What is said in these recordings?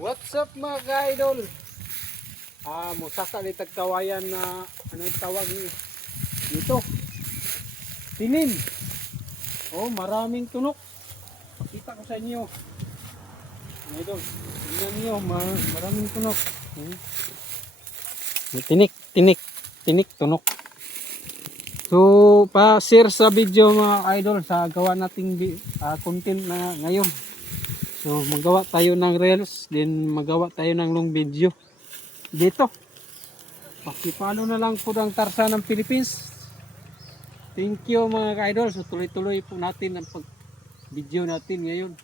What's up mga ka-idol? Musasa litag kawayan na anong tawag ni dito? Tinim. Oh, maraming tunok. Pakita ko sa inyo. Mga idol, tingnan niyo, maraming tunok. Tinik, tunok. So, pa-share sa video mga idol sa gawa nating content na ngayon. So magawa tayo ng reels, then magawa tayo ng long video dito. Pakipalo na lang po ang Tarzan ng Philippines. Thank you mga ka-idol. So tuloy-tuloy po natin ang pag-video natin ngayon.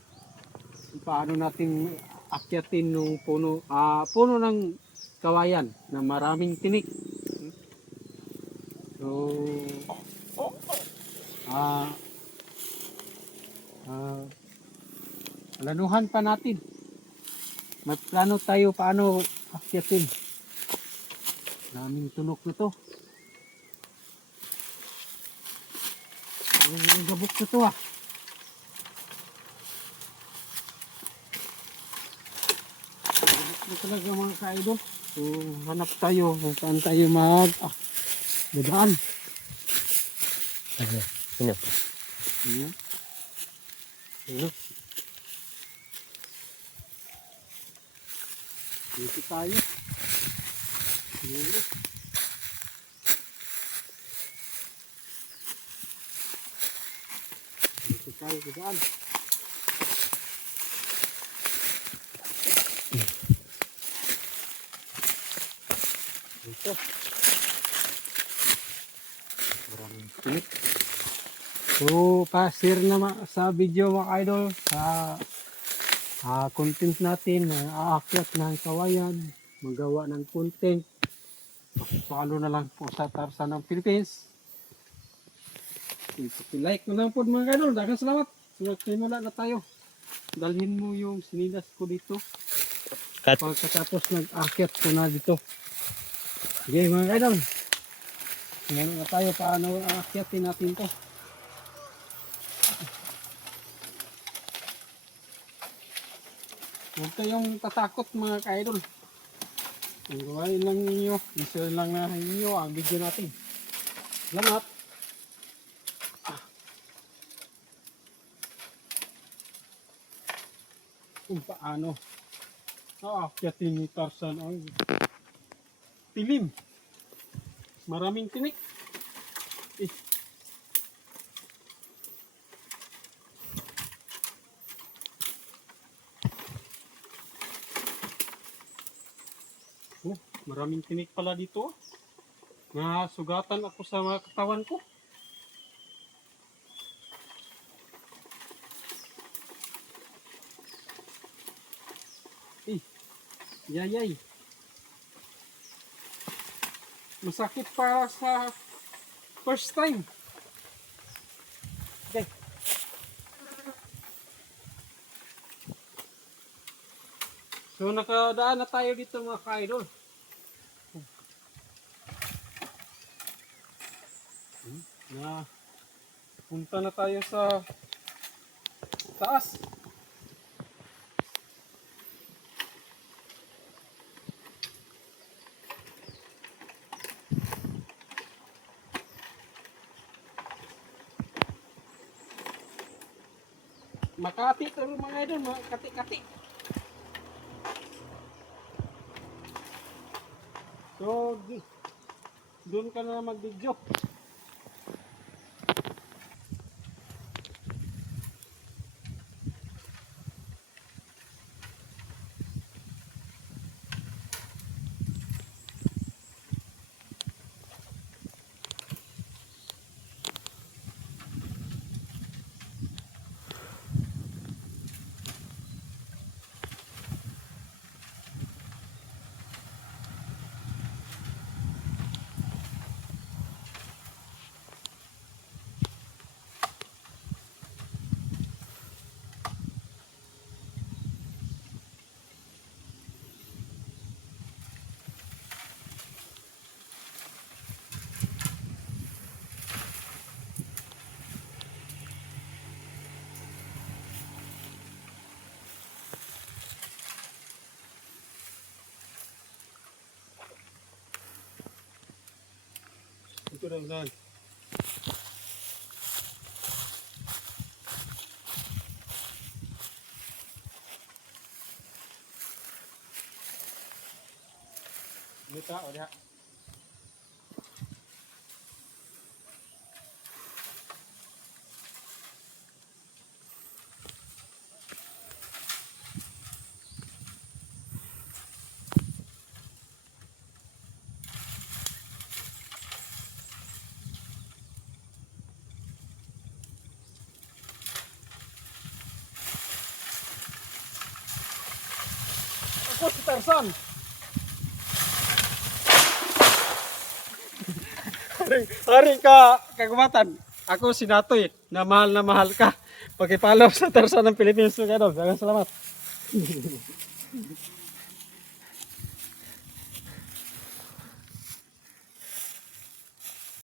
Paano natin akyatin ng puno, puno ng kawayan na maraming tinik. So planuhan pa natin. May plano tayo paano akyatin. Daming tunok na to. Ang gabok na to Gabok na talaga mga ka-idol. So hanap tayo kung saan tayo dadaan. Sino? Ayan. Ayan. Dito tayo. Siguro. Dito tayo dadaan. Dito. Maraming tinik. So, pa-share na sa video mga idol sa content natin na aakyat ng kawayan, magawa ng content. Follow na lang po sa Tarzan ng Philippines. I-like mo lang po mga idol. Daghang salamat. Simula na tayo. Dalhin mo yung sinilas ko dito. Cut. Pagkatapos nag-akyat ko na dito. Sige mga idol. Ngayon na tayo paano aakyatin natin to. Huwag kayong tatakot mga ka-idol. Ang gawain lang ninyo, i-share lang na ninyo ang video natin. Salamat! Kung paano aakyatin ni Tarzan ang tilim. Maraming tinik. Maraming tinik pala dito. Nasugatan ako sa mga katawan ko. Yayay. Masakit para sa first time. Okay. So nakadaan na tayo dito mga ka-idol. Punta na tayo sa taas. Makati ito mga idol, makati-kati. So, doon ka na mag-video. ko na unahan. Dito o diha. Ako si Tarzan. Hari ka kagumatan. Ako si Natoy na mahal ka. Pag-follow sa Tarzan ng Pilipinas. Salamat.